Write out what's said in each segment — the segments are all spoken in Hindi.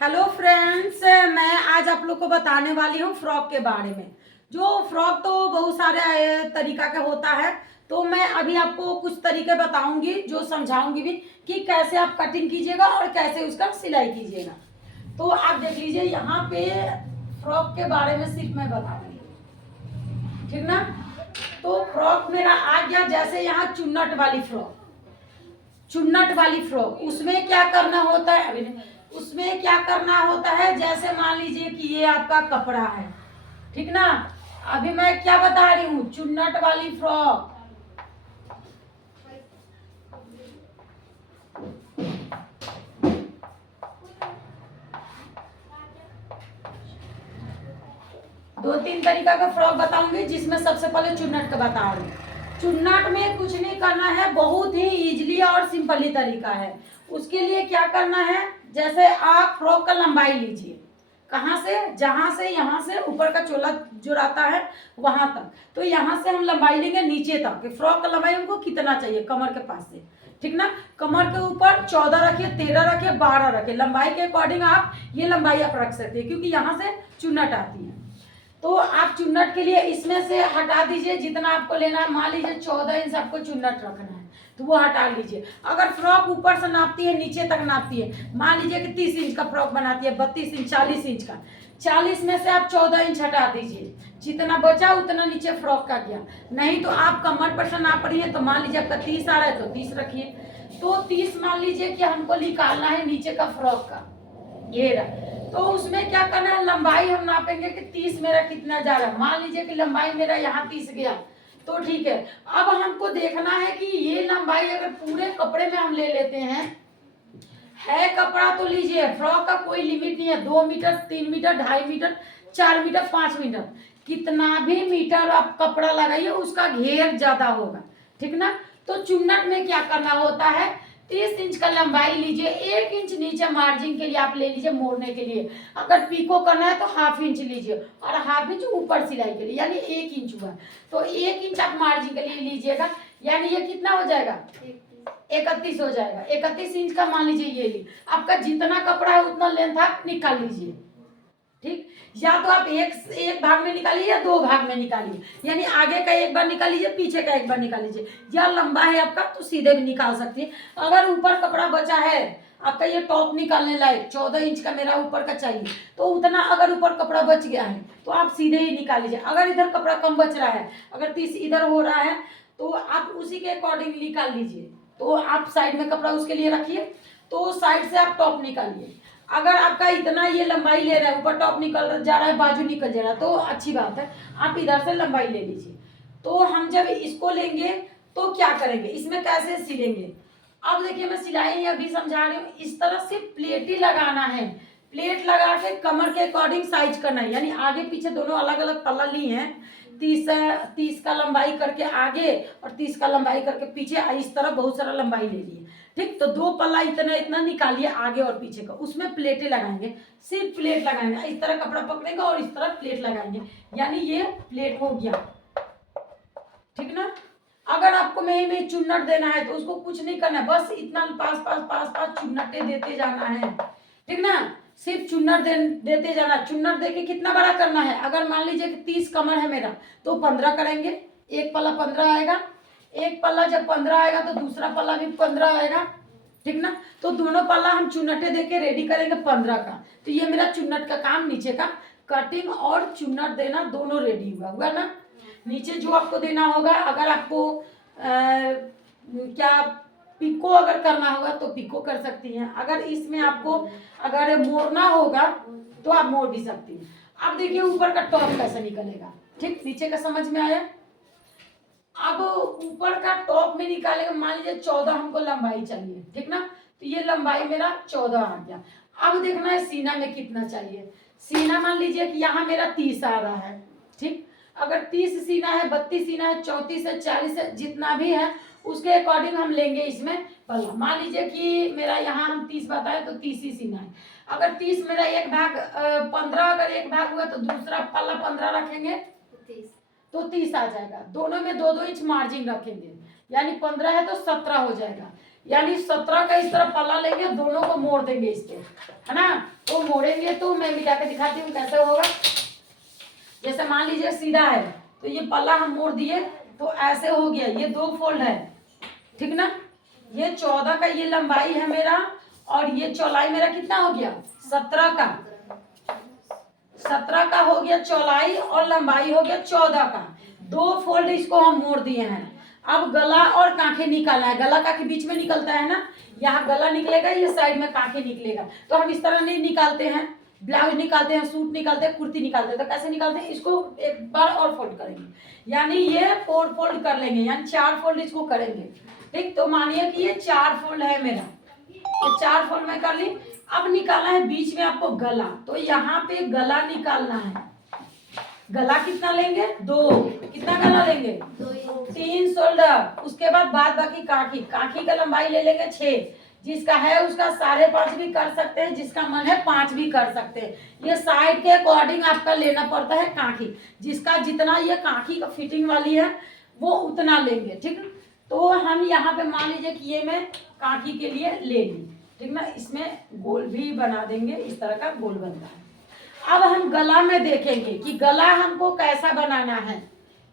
हेलो फ्रेंड्स, मैं आज आप लोग को बताने वाली हूँ फ्रॉक के बारे में। जो फ्रॉक तो बहुत सारे तरीका का होता है, तो मैं अभी आपको कुछ तरीके बताऊंगी, जो समझाऊंगी भी कि कैसे आप कटिंग कीजिएगा और कैसे उसका सिलाई कीजिएगा। तो आप देख लीजिए, यहाँ पे फ्रॉक के बारे में सिर्फ मैं बताऊंगी, ठीक ना। तो फ्रॉक मेरा आ गया, जैसे यहाँ चुन्नट वाली फ्रॉक, उसमें क्या करना होता है, अभी उसमें क्या करना होता है, जैसे मान लीजिए कि ये आपका कपड़ा है, ठीक ना। अभी मैं क्या बता रही हूँ, चुन्नट वाली फ्रॉक। दो तीन तरीका का फ्रॉक बताऊंगी, जिसमें सबसे पहले चुन्नट का बता रही हूँ। चुन्नट में कुछ नहीं करना है, बहुत ही इजीली और सिंपली तरीका है। उसके लिए क्या करना है, जैसे आप फ्रॉक का लंबाई लीजिए, कहाँ से, जहां से यहाँ से ऊपर का चोला जो रहता है वहां तक, तो यहाँ से हम लंबाई लेंगे नीचे तक। फ्रॉक का लंबाई हमको कितना चाहिए, कमर के पास से, ठीक ना। कमर के ऊपर 14 रखिए, 13 रखिए, 12 रखिए, लंबाई के अकॉर्डिंग आप ये लंबाई आप रख सकते हैं, क्योंकि यहाँ से चुन्नट आती है। तो आप चुन्नट के लिए इसमें से हटा दीजिए जितना आपको लेना है। मान लीजिए 14 इंच आपको चुन्नट रखना है, तो वो हटा लीजिए। अगर फ्रॉक ऊपर से नापती है, नीचे तक नापती है, मान लीजिए कि 30 इंच का फ्रॉक बनाती है, 32 इंच, 40 इंच का, 40 में से आप 14 इंच हटा दीजिए, जितना बचा उतना नीचे फ्रॉक का गया। नहीं तो आप कमर पर से नाप रही है, तो मान लीजिए आपका 30 आ रहा है तो 30 रखिए। तो 30 मान लीजिए कि हमको निकालना है नीचे का फ्रॉक का घेरा। तो उसमें क्या करना है, लंबाई हम नापेंगे कि 30 मेरा कितना जा रहा है। मान लीजिए कि लंबाई मेरा यहाँ 30 गया, तो ठीक है। अब हमको देखना है कि ये लंबाई अगर पूरे कपड़े में हम ले लेते हैं, है कपड़ा तो लीजिए, फ्रॉक का कोई लिमिट नहीं है, 2 metre, 3 metre, 2.5 metre, 4 metre, 5 metre, कितना भी मीटर आप कपड़ा लगाइए उसका घेर ज्यादा होगा, ठीक ना। तो चुन्नट में क्या करना होता है, 30 इंच का लंबाई लीजिए, 1 इंच नीचे मार्जिन के लिए आप ले लीजिए, मोड़ने के लिए। अगर पीको करना है तो हाफ इंच लीजिए, और हाफ इंच ऊपर सिलाई के लिए, यानी 1 इंच हुआ। तो 1 इंच आप मार्जिन के लिए लीजिएगा, यानी ये कितना हो जाएगा, 31 हो जाएगा। 31 इंच का मान लीजिए ये ली, आपका जितना कपड़ा है उतना लेंथ आप निकाल लीजिए, ठीक। या तो आप एक भाग में निकालिए या 2 भाग में निकालिए, यानी आगे का एक बार निकाल लीजिए, पीछे का एक बार निकाल लीजिए। या लंबा है आपका तो सीधे भी निकाल सकती है। अगर ऊपर कपड़ा बचा है आपका, ये टॉप निकालने लायक 14 इंच का मेरा ऊपर का चाहिए, तो उतना अगर ऊपर कपड़ा बच गया है तो आप सीधे ही निकाल लीजिए। अगर इधर कपड़ा कम बच रहा है, अगर 30 इधर हो रहा है, तो आप उसी के अकॉर्डिंग निकाल लीजिए। तो आप साइड में कपड़ा उसके लिए रखिए, तो साइड से आप टॉप निकालिए। अगर आपका इतना ये लंबाई ले रहा है, ऊपर टॉप निकल जा रहा है, बाजू निकल जा रहा है, तो अच्छी बात है, आप इधर से लंबाई ले लीजिए। तो हम जब इसको लेंगे तो क्या करेंगे, इसमें कैसे सिलेंगे। अब देखिए, मैं सिलाई अभी समझा रही हूँ। इस तरह से प्लेट ही लगाना है, प्लेट लगा के कमर के अकॉर्डिंग साइज करना है, यानी आगे पीछे दोनों अलग अलग पल्ला ली हैं। 30 का लंबाई करके आगे और 30 का लंबाई करके पीछे, इस तरह बहुत सारा लंबाई ले लिए, ठीक। तो 2 पल्ला इतना इतना निकालिए आगे और पीछे का, उसमें प्लेटें लगाएंगे, सिर्फ प्लेट लगाएंगे। इस तरह कपड़ा पकड़ेंगे और इस तरह प्लेट लगाएंगे, यानी ये प्लेट हो गया, ठीक ना। अगर आपको में चुन्नट देना है तो उसको कुछ नहीं करना है, बस इतना पास पास पास पास चुन्नटे देते जाना है, ठीक ना। सिर्फ चुन्नट देते जाना। चुन्नट देके कितना बड़ा करना है, अगर मान लीजिए कि 30 कमर है मेरा, तो 15 करेंगे, एक पल्ला 15 आएगा। एक पल्ला जब 15 आएगा तो दूसरा पल्ला भी 15 आएगा, ठीक ना। तो दोनों पल्ला हम चुन्नटे देके रेडी करेंगे 15 का। तो ये मेरा चुन्नट का काम, नीचे का कटिंग और चुन्नट देना दोनों रेडी हुआ ना। नीचे जो आपको देना होगा, अगर आपको क्या पिको अगर करना होगा तो पिको कर सकती हैं। अगर इसमें आपको अगर मोड़ना होगा तो आप मोड़ भी सकती हैं। अब देखिए ऊपर का टॉप कैसे निकलेगा, ठीक। नीचे का समझ में आया। अब ऊपर का टॉप में निकालेगा, मान लीजिए 14 हमको लंबाई चाहिए, ठीक ना। तो ये लंबाई मेरा 14 आ गया। अब देखना है सीना में कितना चाहिए। सीना मान लीजिए कि यहाँ मेरा 30 आ रहा है, ठीक। अगर 30 सीना है, 32 सीना है, 34 है, 40 है, जितना भी है उसके अकॉर्डिंग हम लेंगे इसमें पल्ला। मान लीजिए कि मेरा यहाँ हम 30 बताए तो 30 ही सीना है। अगर 30 मेरा एक भाग 15 अगर एक भाग हुआ तो दूसरा पल्ला 15 रखेंगे, तो 30 आ जाएगा। दोनों में 2-2 इंच मार्जिन रखेंगे, यानी 15 है तो 17 हो जाएगा। यानी 17 का इस तरह पल्ला लेंगे, दोनों को मोड़ देंगे इस पे, है ना। तो मोड़ेंगे तो मैं मिटा के दिखाती हूँ कैसे होगा। जैसे मान लीजिए सीधा है तो ये पल्ला हम मोड़ दिए तो ऐसे हो गया, ये 2 फोल्ड है, ठीक ना। ये 14 का ये लंबाई है मेरा, और ये चौड़ाई मेरा कितना हो गया 17 का। 17 का हो गया चौड़ाई और लंबाई हो गया 14 का। 2 फोल्ड इसको हम मोड़ दिए हैं। अब गला और कांखे निकालना है। गला कांखे बीच में निकलता है ना, यहाँ गला निकलेगा, ये साइड में कांखे निकलेगा। तो हम इस तरह नहीं निकालते हैं, ब्लाउज निकालते हैं, सूट निकालते हैं, कुर्ती निकालते हैं। तो कैसे निकालते हैं, इसको एक बार और फोल्ड करेंगे, यानी ये 4 फोल्ड कर लेंगे, यानी 4 फोल्ड इसको करेंगे, ठीक। तो मानिए कि ये 4 फोल्ड है मेरा, तो 4 फोल्ड में कर ली। अब निकालना है बीच में आपको गला, तो यहाँ पे गला निकालना है। गला कितना लेंगे 2, कितना गला लेंगे 3 शोल्डर। उसके बाद बाकी काखी, काखी का लंबाई ले लेंगे 6, जिसका है उसका 5.5 भी कर सकते हैं, जिसका मन है 5 भी कर सकते हैं। ये साइड के अकॉर्डिंग आपका लेना पड़ता है काखी, जिसका जितना ये काखी का फिटिंग वाली है वो उतना लेंगे, ठीक। तो हम यहाँ पे मान लीजिए कि ये मैं काखी के लिए ले ली, ठीक ना। इसमें गोल भी बना देंगे, इस तरह का गोल बनता है। अब हम गला में देखेंगे कि गला हमको कैसा बनाना है,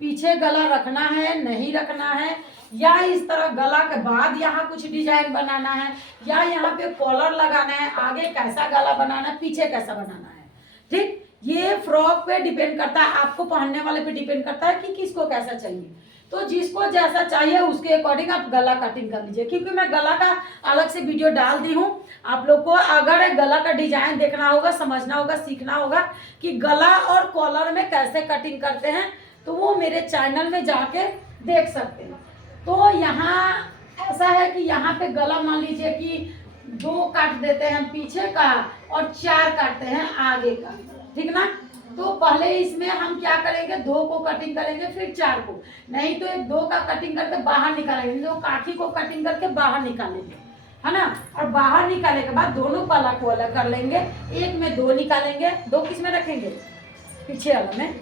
पीछे गला रखना है नहीं रखना है, या इस तरह गला के बाद यहाँ कुछ डिजाइन बनाना है, या यहाँ पे कॉलर लगाना है, आगे कैसा गला बनाना है, पीछे कैसा बनाना है, ठीक। ये फ्रॉक पे डिपेंड करता है, आपको पहनने वाले पे डिपेंड करता है कि किसको कैसा चाहिए। तो जिसको जैसा चाहिए उसके अकॉर्डिंग आप गला कटिंग कर लीजिए, क्योंकि मैं गला का अलग से वीडियो डाल दी हूँ। आप लोग को अगर गला का डिजाइन देखना होगा, समझना होगा, सीखना होगा कि गला और कॉलर में कैसे कटिंग करते हैं, तो वो मेरे चैनल में जाके देख सकते हैं। तो यहाँ ऐसा है कि यहाँ पे गला मान लीजिए कि 2 काट देते हैं पीछे का और 4 काटते हैं आगे का, ठीक ना। तो पहले इसमें हम क्या करेंगे, 2 को कटिंग करेंगे, फिर 4 को, नहीं तो 2 का कटिंग करके बाहर निकालेंगे, तो काठी को कटिंग करके बाहर निकालेंगे, है ना। और बाहर निकालने के बाद दोनों पल्ला को अलग कर लेंगे, एक में 2 निकालेंगे, 2 किस में रखेंगे, पीछे वाला में,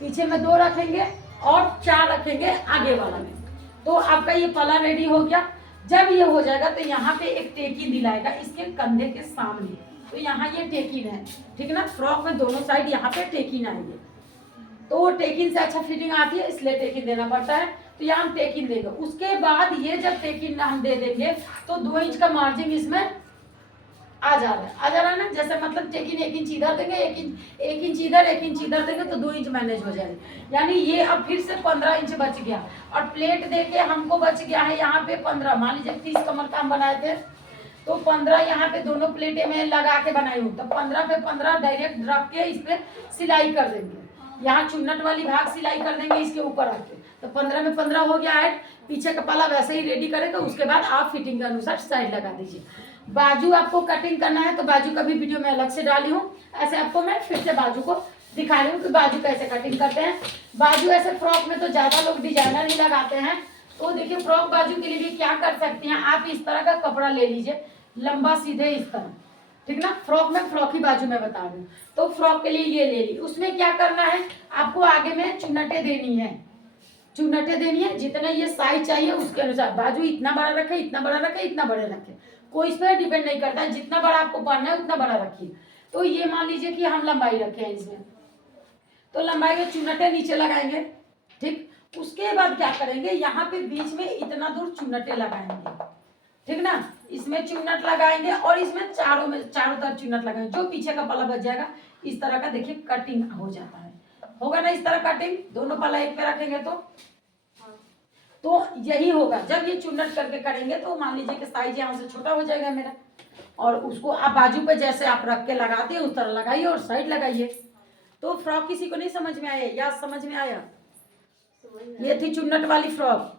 पीछे में 2 रखेंगे और 4 रखेंगे आगे वाला में। तो आपका ये पल्ला रेडी हो गया। जब ये हो जाएगा तो यहाँ पे एक टेकिन दिलाएगा इसके कंधे के सामने, तो यहाँ ये टेकिन है, ठीक ना। फ्रॉक में दोनों साइड यहाँ पे टेकिन आएंगे, तो टेकिन से अच्छा फिटिंग आती है, इसलिए टेकिन देना पड़ता है। तो यहाँ हम टेकिन देंगे। उसके बाद ये जब टेकिन हम दे देंगे तो 2 इंच का मार्जिन इसमें आ जा रहा है ना। जैसे मतलब टेकिन 1 इंच इधर देंगे, 1 इंच इधर, 1 इंच इधर देंगे, तो 2 इंच मैनेज हो जाएगा। यानी ये अब फिर से 15 इंच बच गया। और प्लेट देके हमको बच गया है यहाँ पे 15, मान लीजिए 30 कमर का हम बनाए थे, तो 15 यहाँ पे दोनों प्लेटें में लगा के बनाई हूँ, तो 15 पे 15 डायरेक्ट रख के इस पे सिलाई कर देंगे। यहाँ चुन्नट वाली भाग सिलाई कर देंगे इसके ऊपर रख के, तो 15 में 15 हो गया ऐड। पीछे का पल्ला वैसे ही रेडी करेगा, उसके बाद आप फिटिंग के अनुसार साइड लगा दीजिए। बाजू आपको कटिंग करना है तो बाजू का भी वीडियो मैं अलग से डाली हूँ, ऐसे आपको मैं फिर से बाजू को दिखा रही हूँ कि बाजू कैसे कटिंग करते हैं। बाजू ऐसे फ्रॉक में तो ज्यादा लोग डिजाइनर ही लगाते हैं, तो देखिए फ्रॉक बाजू के लिए भी क्या कर सकते हैं, आप इस तरह का कपड़ा ले लीजिए लंबा सीधे इस तरह, ठीक ना। फ्रॉक में फ्रॉक ही बाजू में बता दूं, तो फ्रॉक के लिए ये ले ली। उसमें क्या करना है, आपको आगे में चुन्नटें देनी है, चुन्नटें देनी है, जितना ये साइज चाहिए उसके अनुसार। बाजू इतना बड़ा रखे, इतना बड़ा रखे, इतना बड़े रखे, कोई इस पर डिपेंड नहीं करता है, जितना बड़ा आपको पहनना है उतना बड़ा रखिए। तो ये मान लीजिए कि हम लंबाई रखे हैं इसमें, तो लंबाई में चुन्नटें नीचे लगाएंगे, ठीक। उसके बाद क्या करेंगे, यहाँ पे बीच में इतना दूर चुन्नटें लगाएंगे, ठीक ना। इसमें चुन्नट लगाएंगे और इसमें चारों तरफ चुन्नट लगाएंगे। जो पीछे का पल्ला बच जाएगा इस तरह का देखिए कटिंग हो जाता है, होगा ना इस तरह कटिंग। दोनों पल्ला एक पे रखेंगे तो यही होगा। जब ये चुन्नट करके करेंगे तो मान लीजिए कि साइज यहाँ से छोटा हो जाएगा मेरा, और उसको आप बाजू पे जैसे आप रख के लगाते हैं उस तरह लगाइए और साइड लगाइए। तो फ्रॉक किसी को नहीं समझ में आया या समझ में आया? ये थी चुन्नट वाली फ्रॉक।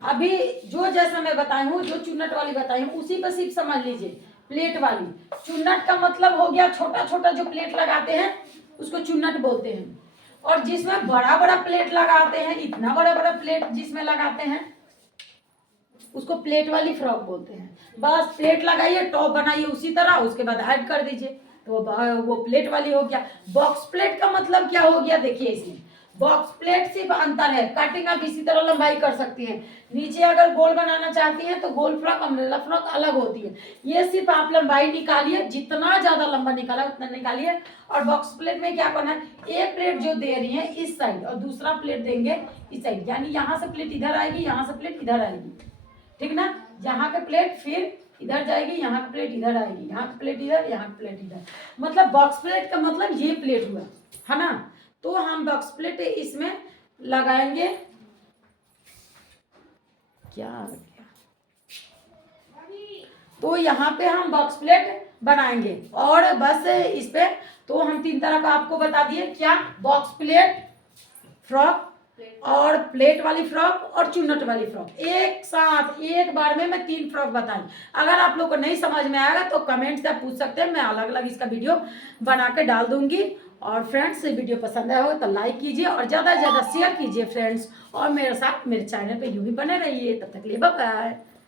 अभी जो जैसा मैं बताई हूँ, जो चुन्नट वाली बताई हूँ उसी पर सिर्फ समझ लीजिए। प्लेट वाली, चुन्नट का मतलब हो गया छोटा छोटा जो प्लेट लगाते हैं उसको चुन्नट बोलते हैं। और जिसमें बड़ा बड़ा प्लेट लगाते हैं, इतना बड़ा बड़ा प्लेट जिसमें लगाते हैं उसको प्लेट वाली फ्रॉक बोलते हैं। बस प्लेट लगाइए, टॉप बनाइए उसी तरह, उसके बाद ऐड कर दीजिए तो वो प्लेट वाली हो गया। बॉक्स प्लेट का मतलब क्या हो गया देखिए, इसमें बॉक्स प्लेट सिर्फ अंतर है, कटिंग आप इसी तरह लंबाई कर सकती हैं। नीचे अगर गोल बनाना चाहती हैं तो गोल फ्रॉक अम्ब्रेला फ्रॉक अलग होती है। ये सिर्फ आप लंबाई निकालिए, जितना ज्यादा लंबा निकाला उतना निकालिए। और बॉक्स प्लेट में क्या करना है, एक प्लेट जो दे रही है इस साइड और दूसरा प्लेट देंगे इस साइड, यानी यहाँ से प्लेट इधर आएगी, यहाँ से प्लेट इधर आएगी, ठीक ना। यहाँ के प्लेट फिर इधर जाएगी, यहाँ की प्लेट इधर आएगी, यहाँ की प्लेट इधर, यहाँ की प्लेट इधर। मतलब बॉक्स प्लेट का मतलब ये प्लेट हुआ, है ना। तो हम बॉक्स प्लेट इसमें लगाएंगे, क्या आ गया, तो यहाँ पे हम बॉक्स प्लेट बनाएंगे। और बस इस पे तो हम 3 तरह का आपको बता दिए, क्या, बॉक्स प्लेट फ्रॉक और प्लेट वाली फ्रॉक और चुन्नट वाली फ्रॉक, एक साथ एक बार में मैं 3 फ्रॉक बताई। अगर आप लोग को नहीं समझ में आएगा तो कमेंट से पूछ सकते हैं, मैं अलग अलग इसका वीडियो बना के डाल दूंगी। और फ्रेंड्स, वीडियो पसंद आया हो तो लाइक कीजिए और ज़्यादा से ज़्यादा शेयर कीजिए फ्रेंड्स, और मेरे साथ मेरे चैनल पे यूं ही बने रहिए। तब तक लिए बाय बाय।